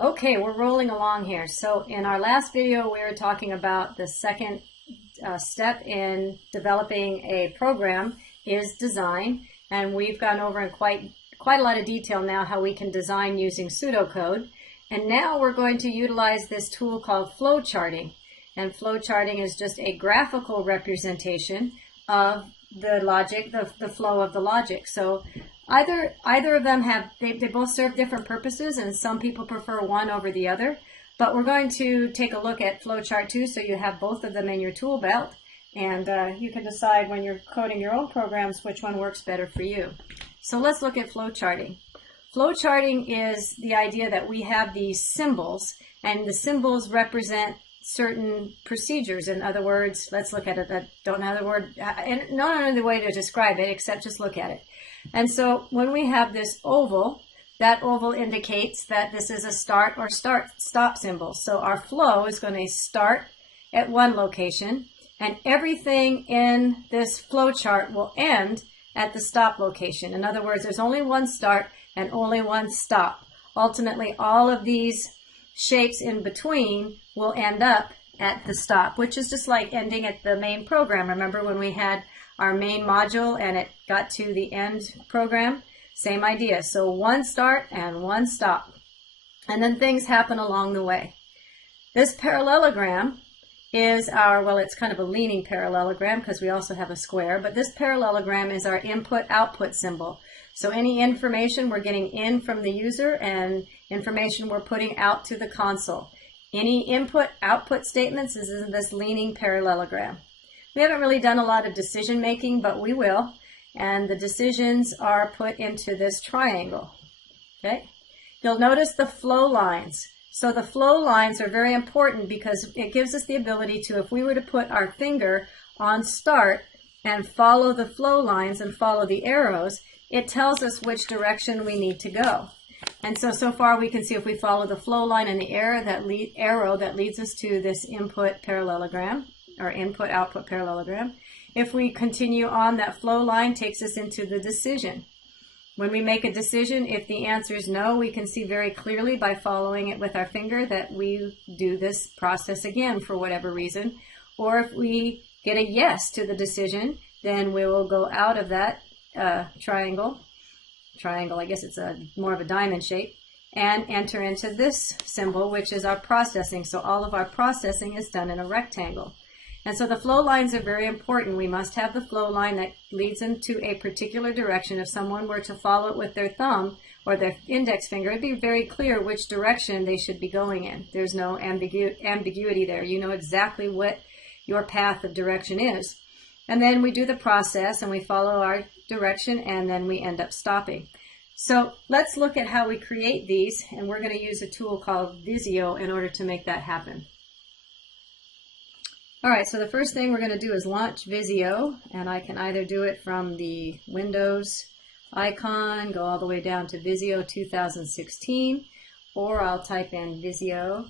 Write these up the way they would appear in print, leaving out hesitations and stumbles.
Okay, we're rolling along here. So in our last video, we were talking about the second step in developing a program is design. And we've gone over in quite a lot of detail now how we can design using pseudocode. And now we're going to utilize this tool called flowcharting. And flowcharting is just a graphical representation of the logic, the flow of the logic. So either of them they both serve different purposes, and some people prefer one over the other. But we're going to take a look at flowchart 2, so you have both of them in your tool belt, and you can decide when you're coding your own programs which one works better for you. So let's look at flowcharting. Flowcharting is the idea that we have these symbols, and the symbols represent certain procedures. In other words, let's look at it. I don't know the word, no other way to describe it except just look at it. And so when we have this oval, that oval indicates that this is a start or stop symbol. So our flow is going to start at one location, and everything in this flow chart will end at the stop location. In other words, there's only one start and only one stop. Ultimately, all of these shapes in between will end up at the stop, which is just like ending at the main program. Remember when we had our main module and it got to the end program? Same idea. So one start and one stop. And then things happen along the way. This parallelogram is our, well, it's kind of a leaning parallelogram because we also have a square, but this parallelogram is our input-output symbol. So any information we're getting in from the user and information we're putting out to the console. Any input-output statements is in this leaning parallelogram. We haven't really done a lot of decision making, but we will. And the decisions are put into this triangle. Okay? You'll notice the flow lines. So the flow lines are very important because it gives us the ability to, if we were to put our finger on start and follow the flow lines and follow the arrows, it tells us which direction we need to go. And so far we can see if we follow the flow line and the arrow that leads us to this input parallelogram, or input-output parallelogram. If we continue on, that flow line takes us into the decision. When we make a decision, if the answer is no, we can see very clearly by following it with our finger that we do this process again for whatever reason. Or if we get a yes to the decision, then we will go out of that triangle, I guess it's more of a diamond shape, and enter into this symbol, which is our processing. So all of our processing is done in a rectangle. And so the flow lines are very important. We must have the flow line that leads into a particular direction. If someone were to follow it with their thumb or their index finger, it'd be very clear which direction they should be going in. There's no ambiguity there. You know exactly what your path of direction is. And then we do the process and we follow our direction, and then we end up stopping. So let's look at how we create these, and we're going to use a tool called Visio in order to make that happen. All right, so the first thing we're going to do is launch Visio, and I can either do it from the Windows icon, go all the way down to Visio 2016, or I'll type in Visio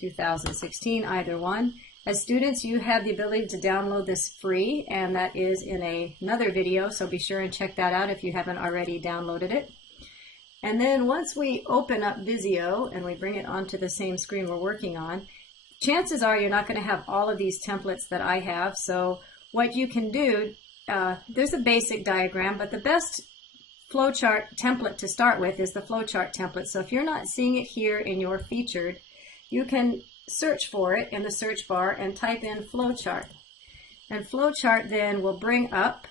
2016, either one. As students, you have the ability to download this free, and that is in another video, so be sure and check that out if you haven't already downloaded it. And then once we open up Visio and we bring it onto the same screen we're working on, chances are you're not going to have all of these templates that I have. So what you can do, there's a basic diagram, but the best flowchart template to start with is the flowchart template. So if you're not seeing it here in your featured, you can search for it in the search bar and type in flowchart. And flowchart then will bring up,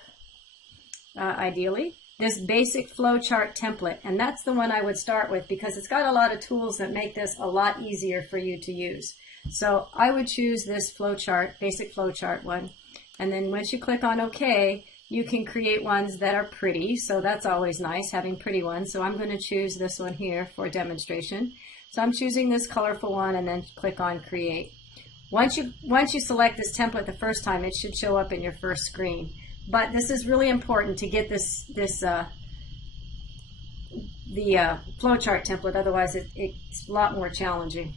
ideally, this basic flowchart template. And that's the one I would start with because it's got a lot of tools that make this a lot easier for you to use. So I would choose this flowchart, basic flowchart one. And then once you click on OK, you can create ones that are pretty. So that's always nice, having pretty ones. So I'm going to choose this one here for demonstration. So I'm choosing this colorful one and then click on Create. Once you select this template the first time, it should show up in your first screen. But this is really important to get the flowchart template. Otherwise, it's a lot more challenging.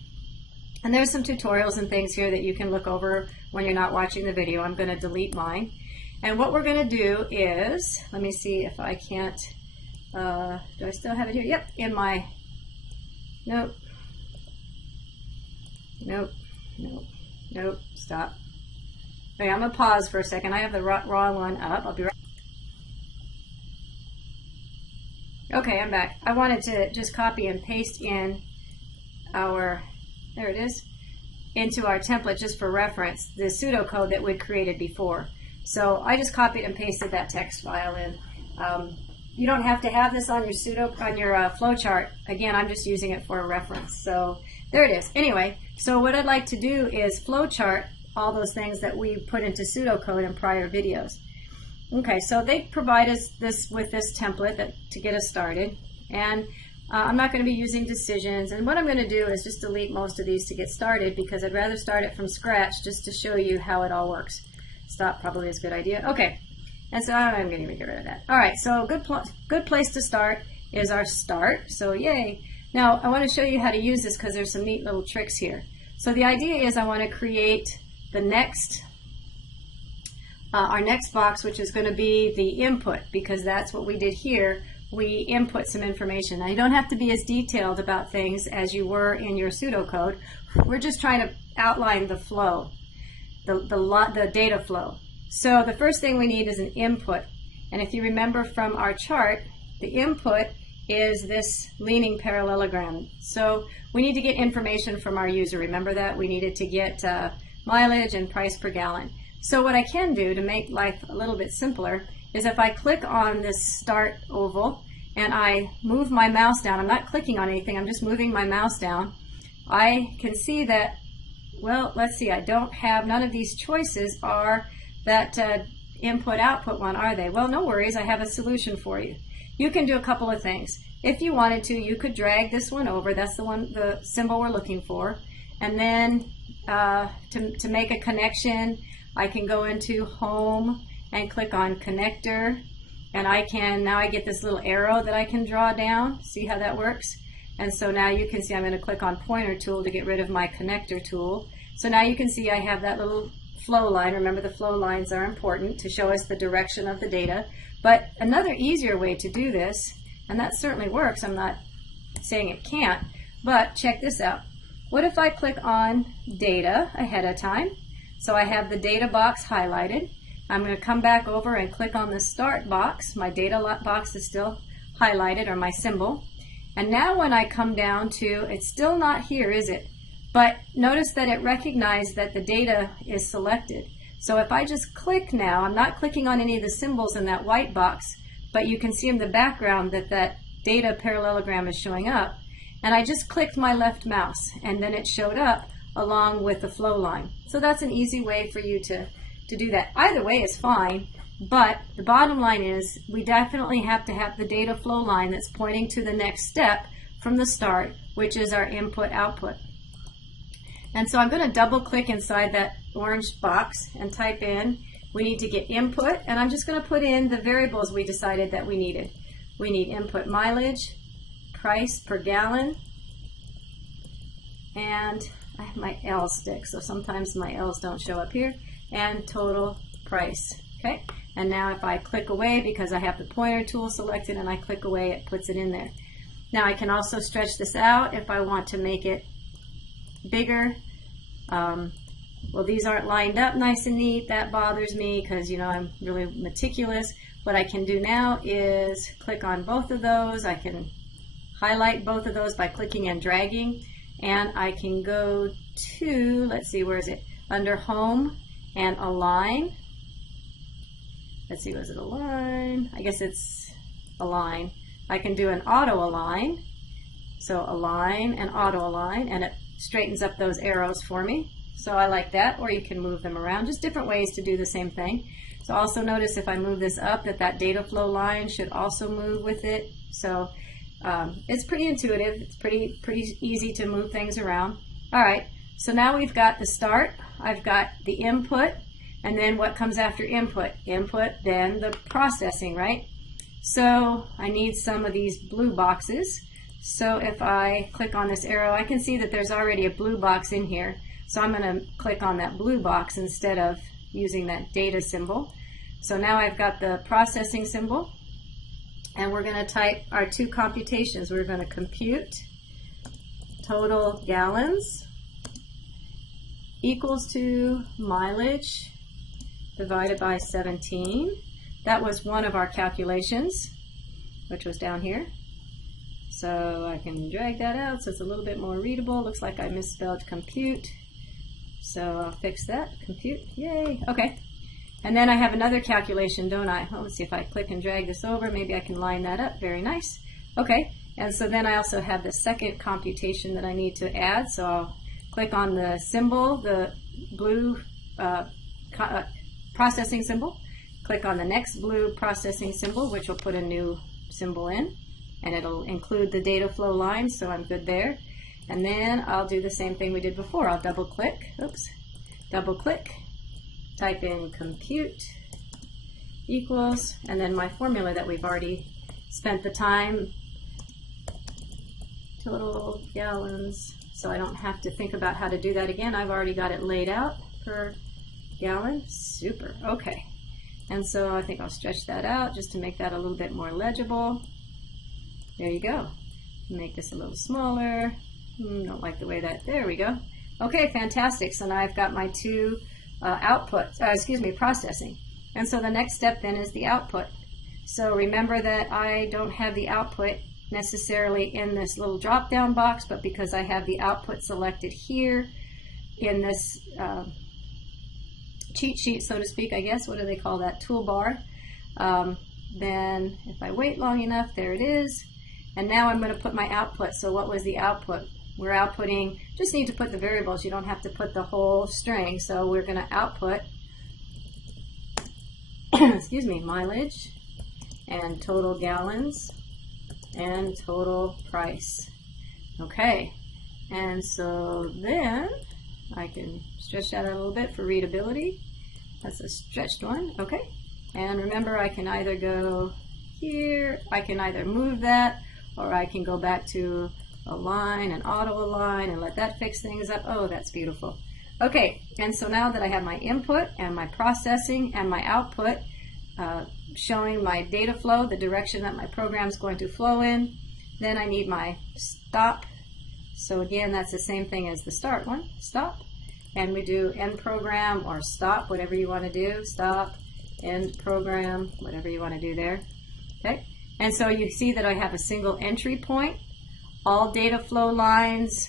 And there's some tutorials and things here that you can look over when you're not watching the video. I'm going to delete mine. And what we're going to do is, let me see if I can't, do I still have it here? Yep, in my, nope. Nope, nope, nope, stop. Okay, I'm gonna pause for a second. I have the wrong one up. I'll be right. Okay, I'm back. I wanted to just copy and paste in our, there it is, into our template just for reference, the pseudocode that we'd created before. So I just copied and pasted that text file in. You don't have to have this on your flowchart. Again, I'm just using it for a reference. So there it is. Anyway, so what I'd like to do is flowchart all those things that we put into pseudocode in prior videos. Okay, so they provide us with this template to get us started. And I'm not going to be using decisions. And what I'm going to do is just delete most of these to get started, because I'd rather start it from scratch just to show you how it all works. Stop probably is a good idea. Okay. And so I'm going to get rid of that. All right, so good place to start is our start. So yay. Now I want to show you how to use this because there's some neat little tricks here. So the idea is I want to create the next, our next box, which is going to be the input, because that's what we did here. We input some information. Now you don't have to be as detailed about things as you were in your pseudocode. We're just trying to outline the flow, the data flow. So the first thing we need is an input. And if you remember from our chart, the input is this leaning parallelogram. So we need to get information from our user. Remember that? We needed to get mileage and price per gallon. So what I can do to make life a little bit simpler is if I click on this start oval and I move my mouse down, I'm not clicking on anything, I'm just moving my mouse down, I can see that, well, let's see, I don't have, none of these choices are that input-output one, are they? Well, no worries, I have a solution for you. You can do a couple of things. If you wanted to, you could drag this one over, that's the symbol we're looking for, and then to make a connection, I can go into Home and click on Connector, and now I get this little arrow that I can draw down. See how that works? And so now you can see I'm going to click on Pointer Tool to get rid of my Connector tool. So now you can see I have that little flow line. Remember, the flow lines are important to show us the direction of the data. But another easier way to do this, and that certainly works, I'm not saying it can't, but check this out. What if I click on Data ahead of time? So I have the data box highlighted. I'm going to come back over and click on the Start box. My data box is still highlighted, or my symbol. And now when I come down to, it's still not here, is it? But notice that it recognized that the data is selected. So if I just click now, I'm not clicking on any of the symbols in that white box, but you can see in the background that that data parallelogram is showing up. And I just clicked my left mouse, and then it showed up along with the flow line. So that's an easy way for you to do that. Either way is fine, but the bottom line is we definitely have to have the data flow line that's pointing to the next step from the start, which is our input-output. And so I'm going to double click inside that orange box and type in, we need to get input, and I'm just going to put in the variables we decided that we needed. We need input mileage, price per gallon, and I have my L stick, so sometimes my L's don't show up here, and total price. Okay, and now if I click away, because I have the pointer tool selected and I click away, it puts it in there. Now I can also stretch this out if I want to make it bigger. Well, these aren't lined up nice and neat. That bothers me because, you know, I'm really meticulous. What I can do now is click on both of those. I can highlight both of those by clicking and dragging, and I can go to, let's see, where is it? Under Home and Align. Let's see, was it Align? I guess it's Align. I can do an Auto Align. So Align and Auto Align, and it straightens up those arrows for me. So I like that, or you can move them around. Just different ways to do the same thing. So also notice if I move this up that data flow line should also move with it. So it's pretty intuitive. It's pretty easy to move things around. All right, so now we've got the start. I've got the input, and then what comes after input? Input, then the processing, right? So I need some of these blue boxes. So if I click on this arrow, I can see that there's already a blue box in here. So I'm going to click on that blue box instead of using that data symbol. So now I've got the processing symbol, and we're going to type our two computations. We're going to compute total gallons equals to mileage divided by 17. That was one of our calculations, which was down here. So I can drag that out so it's a little bit more readable. Looks like I misspelled compute. So I'll fix that. Compute. Yay. Okay. And then I have another calculation, don't I? Oh, let's see if I click and drag this over. Maybe I can line that up. Very nice. Okay. And so then I also have the second computation that I need to add. So I'll click on the symbol, the blue processing symbol. Click on the next blue processing symbol, which will put a new symbol in. And it'll include the data flow lines, so I'm good there. And then I'll do the same thing we did before. I'll double click, double click, type in compute equals, and then my formula that we've already spent the time, total gallons, so I don't have to think about how to do that again. I've already got it laid out per gallon. Super, okay. And so I think I'll stretch that out just to make that a little bit more legible. There you go. Make this a little smaller. Don't like the way that, there we go. Okay, fantastic. So now I've got my two processing. And so the next step then is the output. So remember that I don't have the output necessarily in this little drop down box, but because I have the output selected here in this cheat sheet, so to speak, I guess, what do they call that, toolbar, then if I wait long enough, there it is. And now I'm going to put my output. So what was the output? We're outputting, just need to put the variables. You don't have to put the whole string. So we're going to output, excuse me, mileage and total gallons and total price. Okay. And so then I can stretch that out a little bit for readability. That's a stretched one. Okay. And remember, I can either go here, I can either move that, or I can go back to align and auto align and let that fix things up. Oh, that's beautiful. Okay, and so now that I have my input and my processing and my output showing my data flow, the direction that my program is going to flow in, then I need my stop. So again, that's the same thing as the start one, stop. And we do end program or stop, whatever you want to do, stop, end program, whatever you want to do there. Okay, and so you see that I have a single entry point. All data flow lines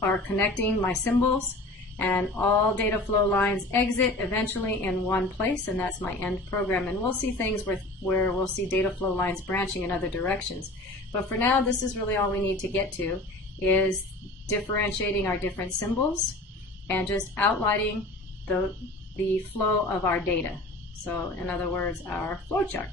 are connecting my symbols, and all data flow lines exit eventually in one place, and that's my end program. And we'll see things where we'll see data flow lines branching in other directions. But for now, this is really all we need to get to, is differentiating our different symbols and just outlining the flow of our data. So in other words, our flowchart.